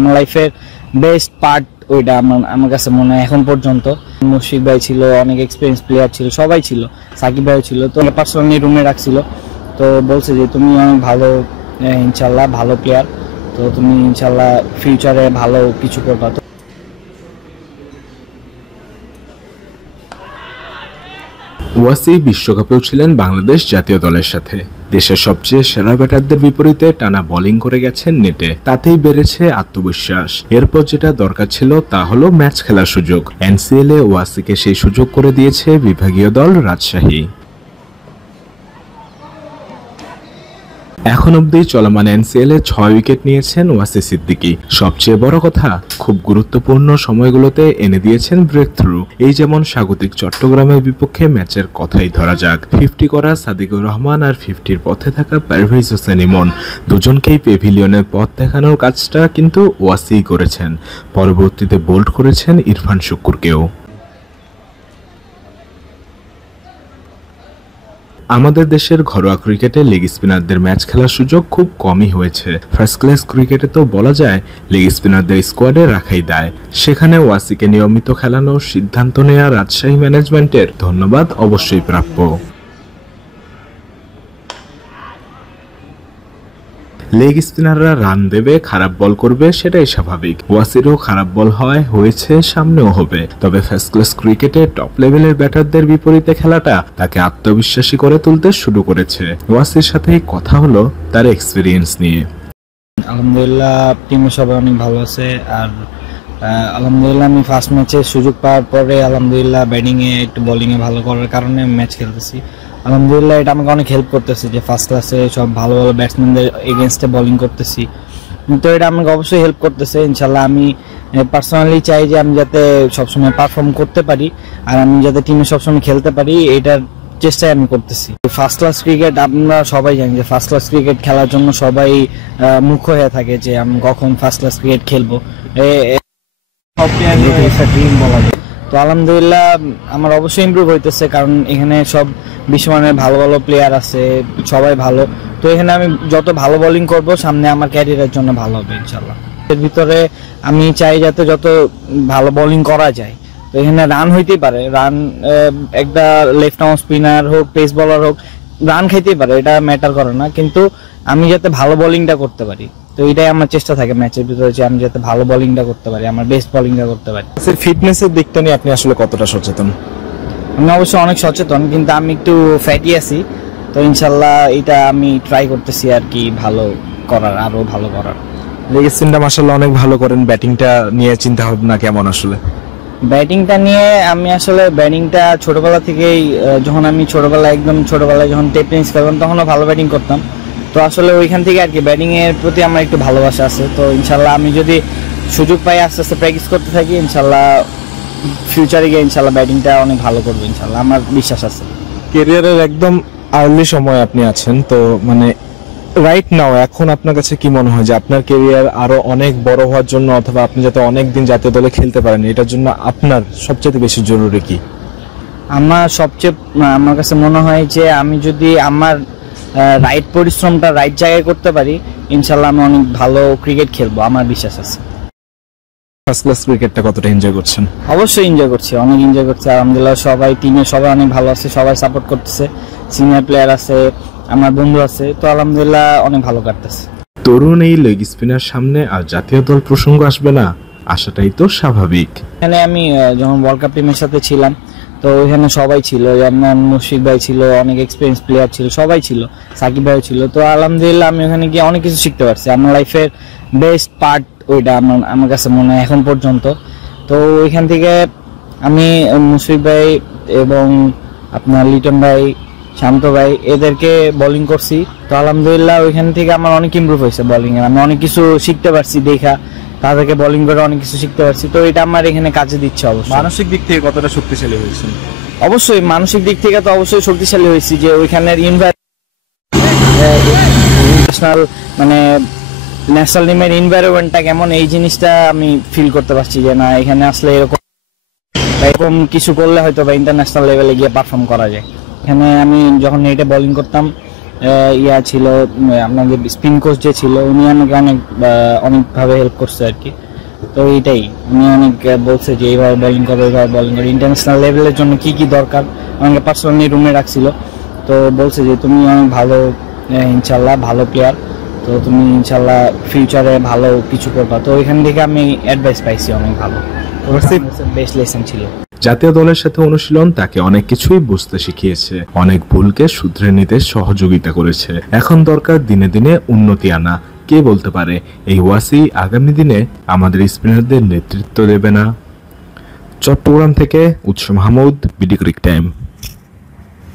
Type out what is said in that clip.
আমার লাইফের best part ওইটা আমার কাছে মনে হয় এখন পর্যন্ত। মুশফিক ভাই ছিল, অনেক এক্সপিরিয়েন্স প্লেয়ার ছিল, সবাই ছিল, সাকিব ভাই ছিল। তো পার্সোনালি রুমে রাখছিল, তো বলছে যে তুমি অনেক ভালো, ইনশাল্লাহ ভালো প্লেয়ার, তো তুমি ইনশাল্লাহ ফিউচারে ভালো কিছু করবা। ওয়াসি বিশ্বকাপেও ছিলেন বাংলাদেশ জাতীয় দলের সাথে। দেশের সবচেয়ে সেরা ব্যাটারদের বিপরীতে টানা বোলিং করে গেছেন নেটে, তাতেই বেড়েছে আত্মবিশ্বাস। এরপর যেটা দরকার ছিল তা হলো ম্যাচ খেলার সুযোগ। এনসিএল এ ওয়াসিকে সেই সুযোগ করে দিয়েছে বিভাগীয় দল রাজশাহী। এখন অবধি চলমান এনসিএল এ 6 উইকেট নিয়েছেন ওয়াসি সিদ্দিকী। সবচেয়ে বড় কথা, খুব গুরুত্বপূর্ণ সময়গুলোতে এনে দিয়েছেন ব্রেক থ্রু। এই যেমন স্বাগতিক চট্টগ্রামের বিপক্ষে ম্যাচের কথাই ধরা যাক, 50 করা সাদিকুর রহমান আর 50-র পথে থাকা পারভেজ হোসেন ইমন, দুজনকেই পেভিলিয়নের পথ দেখানোর কাজটা কিন্তু ওয়াসিই করেছেন। পরবর্তীতে বোল্ড করেছেন ইরফান শুক্কুরকেও। আমাদের দেশের ঘরোয়া ক্রিকেটে লেগ স্পিনারদের ম্যাচ খেলার সুযোগ খুব কমই হয়েছে। ফার্স্ট ক্লাস ক্রিকেটে তো বলা যায় লেগ স্পিনারদের স্কোয়াডে রাখাই দায়। সেখানে ওয়াসিকে নিয়মিত খেলানোর সিদ্ধান্ত নেওয়া রাজশাহী ম্যানেজমেন্টের ধন্যবাদ অবশ্যই প্রাপ্য। লেগ স্পিনাররা রান দেবে, খারাপ বল করবে, সেটাই স্বাভাবিক। ওয়াসিরও খারাপ বল হয়েছে, সামনেও হবে। তবে ফার্স্ট ক্লাস ক্রিকেটে টপ লেভেলের ব্যাটারদের বিপরীতে খেলাটা তাকে আত্মবিশ্বাসী করে তুলতে শুরু করেছে। ওয়াসির সাথে কথা হলো তার এক্সপিরিয়েন্স নিয়ে। আলহামদুলিল্লাহ টিমে সবাই অনেক ভালো আছে। আর আলহামদুলিল্লাহ আমি ফার্স্ট ম্যাচে সুযোগ পাওয়ার পরে আলহামদুলিল্লাহ ব্যাটিংয়ে একটু বোলিংয়ে ভালো করার কারণে ম্যাচ খেলতেছি। আলহামদুলিল্লাহ এটা আমাকে অনেক হেল্প করতেছে যে ফার্স্ট ক্লাসে সব ভালো ভালো ব্যাটসম্যানদের এগেনস্টে বোলিং করতেছি, তো এটা আমাকে অবশ্যই হেল্প করতেছে। ইনশাল্লাহ আমি পার্সোনালি চাই যে আমি যাতে সবসময় পারফর্ম করতে পারি আর আমি যাতে টিমে সবসময় খেলতে পারি, এটার চেষ্টাই আমি করতেছি। ফার্স্ট ক্লাস ক্রিকেট আমরা সবাই জানি যে ফার্স্ট ক্লাস ক্রিকেট খেলার জন্য সবাই মুখ্য হয়ে থাকে যে আমি কখন ফার্স্ট ক্লাস ক্রিকেট খেলবো, ড্রিম বলা যায়। তো আলহামদুলিল্লাহ আমার অবশ্যই ইমপ্রুভ হইতেছে, কারণ এখানে সব বিশ্বমানের ভালো ভালো প্লেয়ার আছে, সবাই ভালো। তো এখানে আমি যত ভালো বোলিং করব সামনে আমার ক্যারিয়ারের জন্য ভালো হবে ইনশাল্লাহ। এর ভিতরে আমি চাই যাতে যত ভালো বোলিং করা যায়। তো এখানে রান হইতেই পারে, রান একটা লেফট আর্ম স্পিনার হোক, পেস বোলার হোক, রান খাইতেই পারে, এটা ম্যাটার করে না, কিন্তু আমি যাতে ভালো বোলিংটা করতে পারি। তো এটাই আমার চেষ্টা থাকে ম্যাচের ভিতরে যে আমি যাতে ভালো বোলিংটা করতে পারি, আমার বেস্ট বোলিংটা করতে পারি। ফিটনেসের দিকটা নিয়ে আপনি আসলে কতটা সচেতন? আমি অবশ্যই অনেক সচেতন, কিন্তু আমি একটু ফ্যাটি আছি। তো ইনশাল্লাহ এটা আমি ট্রাই করতেছি আর কি ভালো করার, আরো ভালো করার। লেগ স্পিনটা মাশাআল্লাহ অনেক ভালো করেন। ব্যাটিংটা নিয়ে চিন্তা ভাবনা কেমন আসলে? ব্যাটিংটা নিয়ে আমি আসলে ব্যাটিংটা ছোটবেলা থেকেই, যখন আমি একদম ছোটবেলায় যখন টেনিস খেলতাম তখনও ভালো ব্যাটিং করতাম। তো আসলে ওইখান থেকে আর কি ব্যাটিং এর প্রতি আমার একটু ভালোবাসা আছে। তো ইনশাল্লাহ আমি যদি সুযোগ পাই আস্তে আস্তে প্র্যাকটিস করতে থাকি, ইনশাল্লাহ ফিউচারে গিয়ে ইনশাল্লাহ ব্যাটিংটা অনেক ভালো করবো ইনশাল্লাহ, আমার বিশ্বাস আছে। ক্যারিয়ারের একদম আর্লি সময় আপনি আছেন, তো মানে রাইট নাও এখন আপনার কাছে কি মনে হয় যে আপনার ক্যারিয়ার আরো অনেক বড় হওয়ার জন্য অথবা আপনি যাতে অনেক দিন জাতীয় দলে খেলতে পারেন, এটার জন্য আপনার সবচেয়ে বেশি জরুরি কি? আমার কাছে মনে হয় যে আমি যদি আমার রাইট পরিশ্রমটা রাইট জায়গায় করতে পারি, ইনশাল্লাহ আমি অনেক ভালো ক্রিকেট খেলবো, আমার বিশ্বাস আছে। ফার্স্ট ক্লাস ক্রিকেটটা কতটা এনজয় করছেন? অবশ্যই এনজয় করছি, অনেক এনজয় করছি। আলহামদুলিল্লাহ সবাই টিমে সবাই অনেক ভালো আছে, সবাই সাপোর্ট করতেছে, সিনিয়র প্লেয়ার আছে, আমার বন্ধু আছে, তো আলহামদুলিল্লাহ অনেক ভালো কাটতেছে। তরুণ এই লেগ স্পিনার সামনে আর জাতীয় দল প্রসঙ্গ আসবে না, আশাটাই তো স্বাভাবিক। এখানে আমি যখন ওয়ার্ল্ড কাপ টিমের সাথে ছিলাম, তো ওইখানে সবাই ছিল, যেমন মুশফিক ভাই ছিল, অনেক এক্সপিরিয়েন্স প্লেয়ার ছিল, সবাই ছিল, সাকিব ভাই ছিল। তো আলহামদুলিল্লাহ আমি ওখানে গিয়ে অনেক কিছু শিখতে পারছি। আমার লাইফের বেস্ট পার্ট ওইটা আমার কাছে মনে হয় এখন পর্যন্ত। তো ওইখান থেকে আমি মুশফিক ভাই এবং আপনার লিটন ভাই, শান্ত ভাই, এদেরকে বোলিং করছি। তো আলহামদুলিল্লাহ ওইখান থেকে আমার অনেক ইমপ্রুভ হয়েছে বোলিং এ, আমি অনেক কিছু শিখতে পারছি দেখা, তাদেরকে বোলিং করে অনেক কিছু শিখতে পারছি। তো এটা আমার এখানে কাজে দিচ্ছে। অবশ্যই মানসিক দিক থেকে কতটা শক্তিশালী হয়েছে? অবশ্যই মানসিক দিক থেকে তো অবশ্যই শক্তিশালী হয়েছি, যে ওইখানের ইন্টারন্যাশনাল মানে ন্যাশনাল টিমের এনভায়রনমেন্টটা কেমন, এই জিনিসটা আমি ফিল করতে পারছি যে না এখানে আসলে এরকম কিছু করলে হয়তো বা ইন্টারন্যাশনাল লেভেলে গিয়ে পারফর্ম করা যায়। এখানে আমি যখন নেটে বোলিং করতাম ইয়া ছিল আপনাদের স্পিন কোচ যে ছিল, উনি আমাকে অনেকভাবে হেল্প করছে আর কি। তো এইটাই উনি অনেক বলছে যে এইভাবে বোলিং করো, এইভাবে বোলিং করো, ইন্টারন্যাশনাল লেভেলের জন্য কি কি দরকার আমাকে পার্সোনালি রুমে রাখছিল। তো বলছে যে তুমি অনেক ভালো, ইনশাল্লাহ ভালো প্লেয়ার, তো তুমি ইনশাল্লাহ ফিউচারে ভালো কিছু করবা। তো ওইখান থেকে আমি অ্যাডভাইস পাইছি অনেক ভালো, বেস্ট লেসন ছিল। জাতীয় দলের সাথে অনুশীলন তাকে অনেক কিছুই বুঝতে শিখিয়েছে, অনেক ভুলকে শুধরে নিতে সহযোগিতা করেছে। এখন দরকার দিনে দিনে উন্নতি আনা। কে বলতে পারে এই ওয়াসি আগামী দিনে আমাদের স্পিনারদের নেতৃত্ব দেবে না। চট্টগ্রাম থেকে উৎস মাহমুদ, বিডি ক্রিক টাইম।